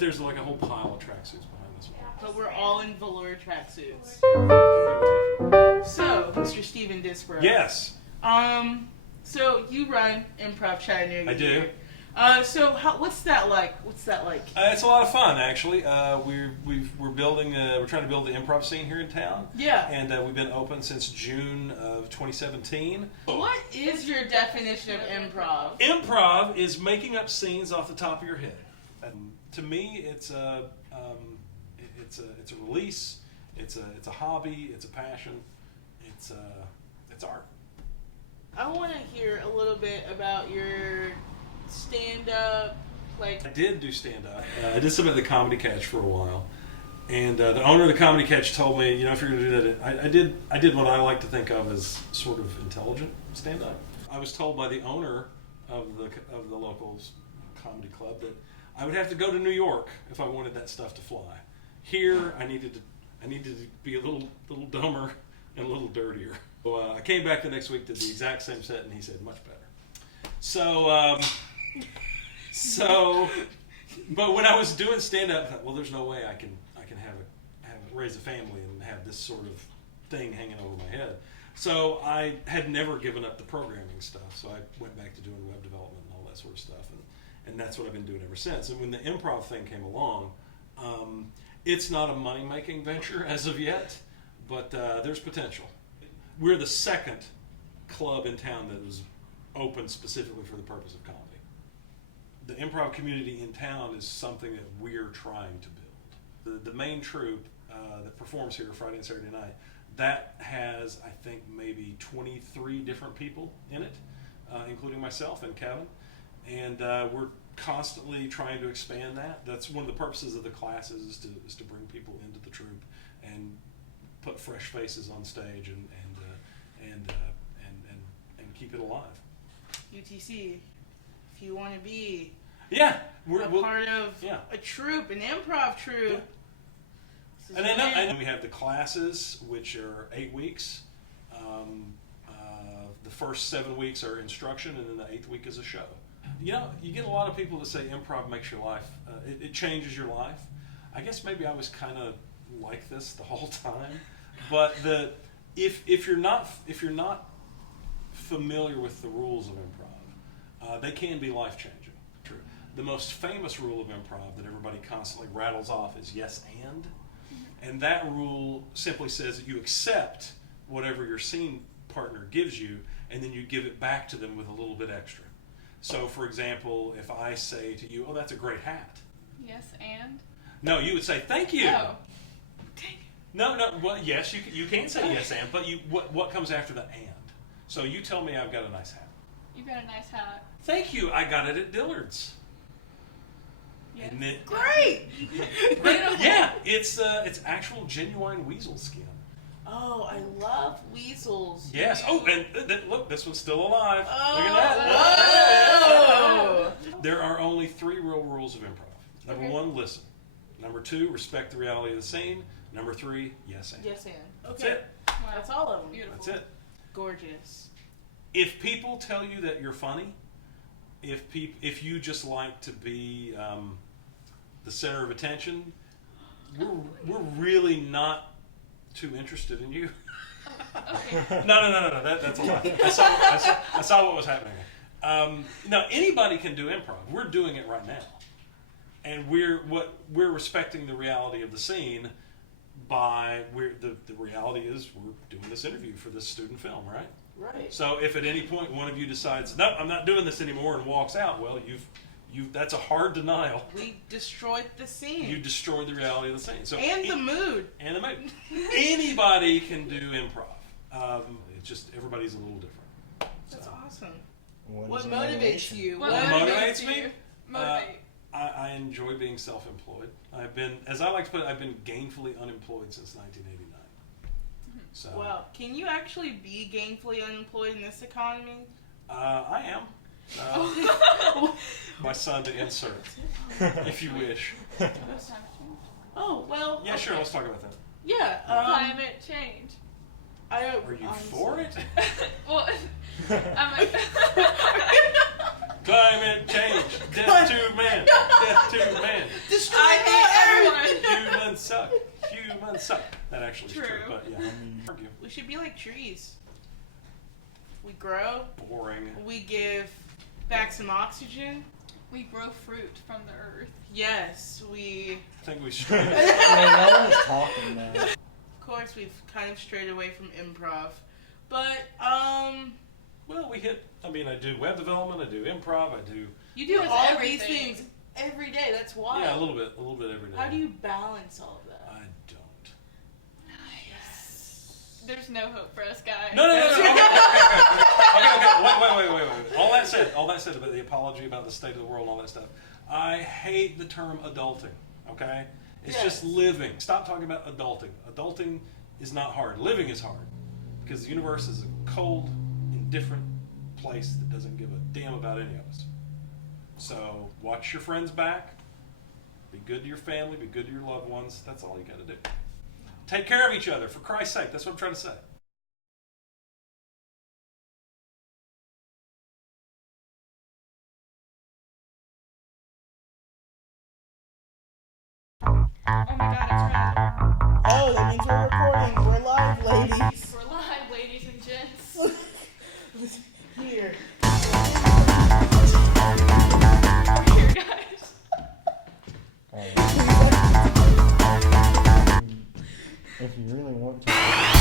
But there's like a whole pile of tracksuits behind this one. But we're all in velour tracksuits. So, Mr. Steven Disbrow. Yes. So you run Improv Chattanooga. I do. Here. So what's that like? It's a lot of fun, actually. We're trying to build the improv scene here in town. Yeah. And we've been open since June of 2017. What is your definition of improv? Improv is making up scenes off the top of your head. To me, it's a release. It's a hobby. It's a passion. It's art. I want to hear a little bit about your stand-up. Like, I did do stand-up. I did some at the Comedy Catch for a while, and the owner of the Comedy Catch told me, if you're going to do that, I did what I like to think of as sort of intelligent stand-up. I was told by the owner of the local comedy club that I would have to go to New York if I wanted that stuff to fly. Here, I needed to be a little dumber and a little dirtier. So I came back the next week, did the exact same set, and he said, much better. But when I was doing stand-up, I thought, well, there's no way I can raise a family and have this sort of thing hanging over my head. So I had never given up the programming stuff, so I went back to doing web development and all that sort of stuff, and that's what I've been doing ever since. And when the improv thing came along, it's not a money-making venture as of yet, but there's potential. We're the second club in town that was open specifically for the purpose of comedy. The improv community in town is something that we're trying to build. The main troupe that performs here Friday and Saturday night, that has, I think, maybe 23 different people in it, including myself and Kevin. And we're constantly trying to expand that. That's one of the purposes of the classes is to bring people into the troupe and put fresh faces on stage and keep it alive. UTC, if you want to be we're part of a troupe, an improv troupe. Yeah. And then we have the classes, which are 8 weeks. The first 7 weeks are instruction, and then the 8th week is a show. You get a lot of people that say improv makes your life, it changes your life. I guess maybe I was kind of like this the whole time, but if you're not familiar with the rules of improv, they can be life-changing. True. The most famous rule of improv that everybody constantly rattles off is yes and that rule simply says that you accept whatever your scene partner gives you, and then you give it back to them with a little bit extra. So, for example, if I say to you, "Oh, that's a great hat." Yes, and? No, you would say, "Thank you." Oh. No. Well, yes, you can say yes, and, but what comes after the and? So you tell me I've got a nice hat. You've got a nice hat. Thank you. I got it at Dillard's. Yes. And Great. Yeah, it's actual genuine weasel skin. Oh, I love weasels. Yes. Oh, and look, this one's still alive. Oh, Look at that. oh. There are only 3 real rules of improv. Number 1, listen. Number 2, respect the reality of the scene. Number 3, yes and. Yes and. That's Okay. it. Wow. That's all of them. Beautiful. That's it. Gorgeous. If people tell you that you're funny, if you just like to be the center of attention, we're really not too interested in you. Okay. No. That's a lie. I saw what was happening. Now anybody can do improv. We're doing it right now, and we're respecting the reality of the scene. The reality is we're doing this interview for this student film, right? Right. So if at any point one of you decides, no, I'm not doing this anymore, and walks out, well, that's a hard denial. We destroyed the scene. You destroyed the reality of the scene. So the mood. And the mood. Anybody can do improv. It's just everybody's a little different. That's awesome. What motivates you? What motivates me? you? Motivate. I enjoy being self-employed. As I like to put it, I've been gainfully unemployed since 1989. So, Well, can you actually be gainfully unemployed in this economy? I am. My son to insert, if you wish. Oh, well. Yeah, sure. Let's talk about that. Yeah. Climate change. I don't, Are you honestly. for it? Well, I'm Climate change. Death to man. Death to man. Destroy That actually is true, True. but yeah. Argue. We should be like trees. We grow. Boring. We give back some oxygen. We grow fruit from the earth. Yes, we. I think we strayed. Yeah, no one is talking now. Of course, we've kind of strayed away from improv, but Well, we hit. I mean, I do web development. I do improv. I do. you do Does all these everything. things every day. That's wild. Yeah, a little bit every day. How do you balance all of that? I don't. There's no hope for us guys. No. Okay. Wait. All that said about the apology about the state of the world and all that stuff. I hate the term adulting. Okay, it's Yes. just living. Stop talking about adulting. Adulting is not hard. Living is hard because the universe is a cold, indifferent place that doesn't give a damn about any of us. So watch your friends back. Be good to your family. Be good to your loved ones. That's all you got to do. Take care of each other, for Christ's sake. That's what I'm trying to say. Oh my god, it's red. Oh, that means we're recording. We're live, ladies. We're live, ladies and gents. Here. We're here, guys. If you really want to.